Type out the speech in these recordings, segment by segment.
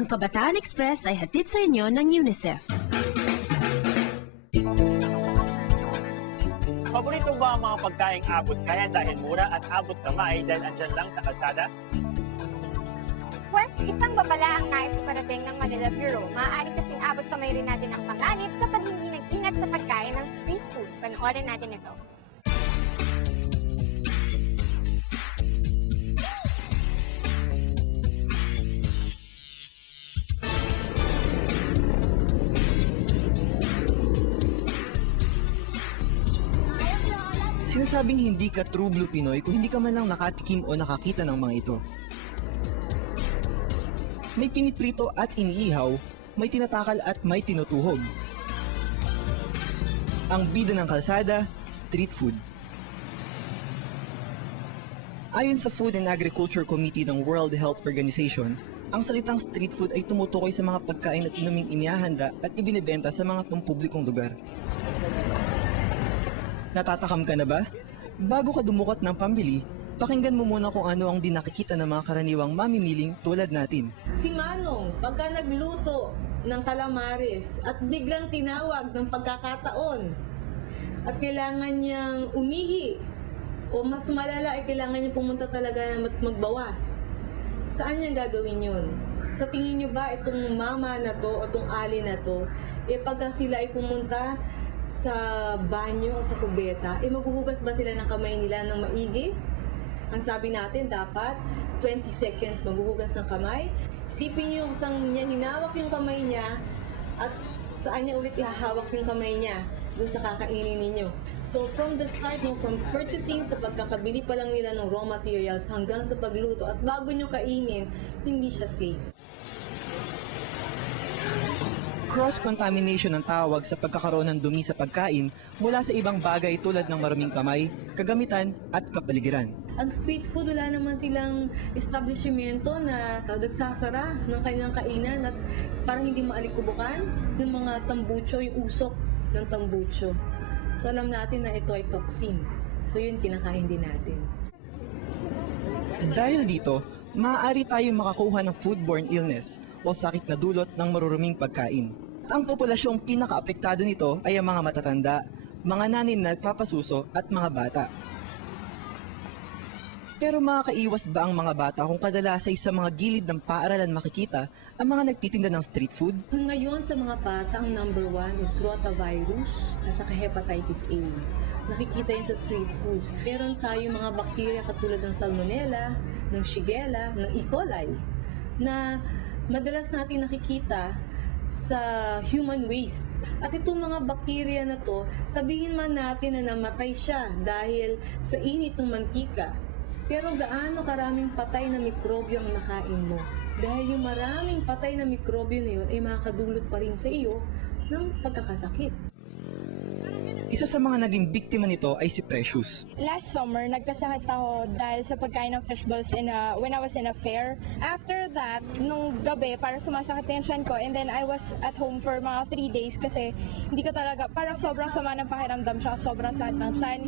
Ang Kabataan Express ay hatid sa inyo ng UNICEF. Paborito ba ang mga pagkaing abot kaya dahil mura at abot kamay dahil andyan lang sa kalsada? Pwes, isang babala ang nais iparating ng Manila Bureau. Maaari kasing abot kamay rin natin ang panganib kapag hindi nag-ingat sa pagkain ng street food. Panoorin natin ito. Sinasabing hindi ka true blue Pinoy kung hindi ka man lang nakatikim o nakakita ng mga ito. May piniprito at iniihaw, may tinatakal at may tinutuhog. Ang bida ng kalsada, street food. Ayon sa Food and Agriculture Committee ng World Health Organization, ang salitang street food ay tumutukoy sa mga pagkain at inuming inihahanda at ibinebenta sa mga pampublikong lugar. Natatakam ka na ba? Bago ka dumukot ng pambili, pakinggan mo muna kung ano ang dinakikita ng mga karaniwang mamimiling tulad natin. Si Manong, pagka nagluto ng calamares at biglang tinawag ng pagkakataon at kailangan niyang umihi o mas malala ay kailangan niya pumunta talaga at magbawas. Saan niya gagawin yun? Sa tingin niyo ba itong mama na to o itong ali na to, pagka sila ay pumunta sa banyo o sa kubeta, maghuhugas ba sila ng kamay nila ng maigi? Ang sabi natin, dapat 20 seconds maghuhugas ng kamay. Isipin niyo kung saan niya hinawak yung kamay niya at saan niya ulit ihahawak yung kamay niya doon sa kakainin ninyo. So from the start, from purchasing, sa pagkakabili pa lang nila ng raw materials hanggang sa pagluto at bago niyo kainin, hindi siya safe. Cross-contamination ang tawag sa pagkakaroon ng dumi sa pagkain mula sa ibang bagay tulad ng maruming kamay, kagamitan at kapaligiran. Ang street food, wala naman silang establishmento na nagsasara ng kanilang kainan at parang hindi maalikubukan ng mga tambucho, yung usok ng tambucho. So alam natin na ito ay toxin. So yun kinakain din natin. Dahil dito, maaari tayong makakuha ng foodborne illness o sakit na dulot ng maruruming pagkain. Ang populasyong pinakaapektado nito ay ang mga matatanda, mga nanin na nagpapasuso at mga bata. Pero makakaiwas ba ang mga bata kung kadalasay sa mga gilid ng paaralan makikita ang mga nagtitinda ng street food? Ngayon sa mga bata, ang number 1 is rotavirus at saka hepatitis A. Nakikita yun sa street foods. Meron tayong mga bakterya katulad ng salmonella, ng shigella, ng E. coli na madalas natin nakikita sa human waste. At itong mga bakterya na to, sabihin man natin na namatay siya dahil sa init ng mantika. Pero gaano karaming patay na mikrobyo ang nakain mo? Dahil yung maraming patay na mikrobyo na yun ay makakadulot pa rin sa iyo ng pagkakasakit. Isa sa mga naging biktima nito ay si Precious. Last summer, nagkasakit ako dahil sa pagkain ng fish balls when I was in a fair. After that, nung gabi, parang sumasakit yung tiyan ko and then I was at home for mga 3 days kasi hindi ko talaga, parang sobrang sama ng pakiramdam siya, sobrang sakit ng tiyan.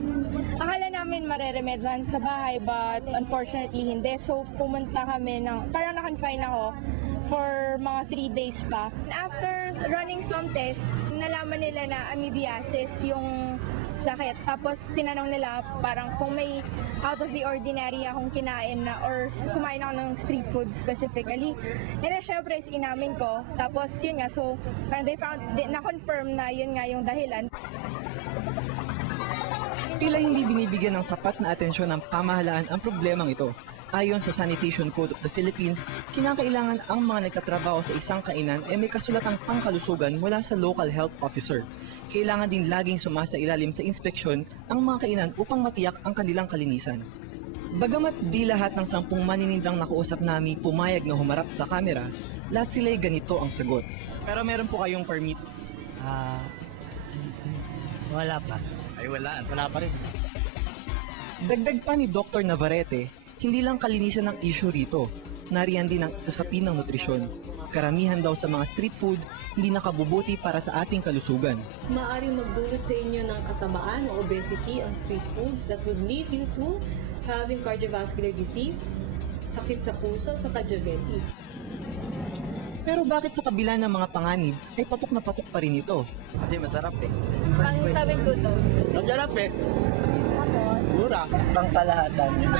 Akala namin mareremedyan sa bahay but unfortunately hindi. So pumunta kami parang na-confine ako for mga 3 days pa. After running some tests, nalaman nila na amoebiasis yung sakit. Tapos tinanong nila parang kung may out of the ordinary akong kinain na or kumain ako ng street food specifically. And then syempre inamin ko. Tapos yun nga, so parang na-confirm na yun nga yung dahilan. Tila hindi binibigyan ng sapat na atensyon ng pamahalaan ang problemang ito. Ayon sa Sanitation Code of the Philippines, kinakailangan ang mga nagtatrabaho sa isang kainan ay may kasulatang pangkalusugan mula sa local health officer. Kailangan din laging sumasailalim sa inspeksyon ang mga kainan upang matiyak ang kanilang kalinisan. Bagamat di lahat ng 10 maninindang nakausap namin pumayag na humarap sa kamera, lahat sila'y ganito ang sagot. Pero meron po kayong permit? Wala pa. Ay wala pa rin. Dagdag pa ni Dr. Navarrete, hindi lang kalinisan ang issue rito, nariyan din ang usapin ng nutrisyon. Karamihan daw sa mga street food, hindi nakabubuti para sa ating kalusugan. Maaaring magdulot sa inyo ng katabaan o obesity ang street foods that would lead you to having cardiovascular disease, sakit sa puso, at diabetes. Pero bakit sa kabila ng mga panganib ay patok na patok pa rin ito? Kasi masarap eh. Ang sabi ko to. Masarap eh. Tapos, Mura. Pang kalahatan yun.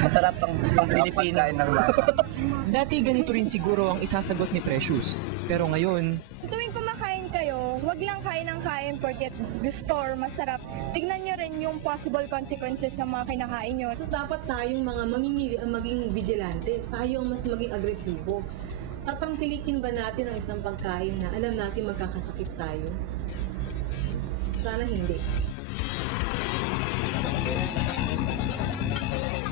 Masarap pang Pilipino. Ng lasa. Dati ganito rin siguro ang isasagot ni Precious. Pero ngayon, Tuwing kumakain kayo, wag lang kain ng kain porket gusto or masarap. Tignan nyo rin yung possible consequences ng mga kinakain nyo. So dapat tayong mga mamimili ang maging vigilante, tayo ang mas maging agresibo. Tatangkilikin ba natin ang isang pagkain na alam natin magkakasakit tayo? Sana hindi.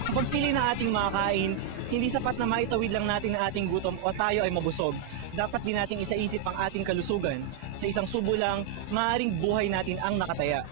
sa pagpili ng ating mga kain, hindi sapat na maitawid lang natin ang ating gutom o tayo ay mabusog. Dapat din nating isaisip ang ating kalusugan. Sa isang subo lang, maaaring buhay natin ang nakataya.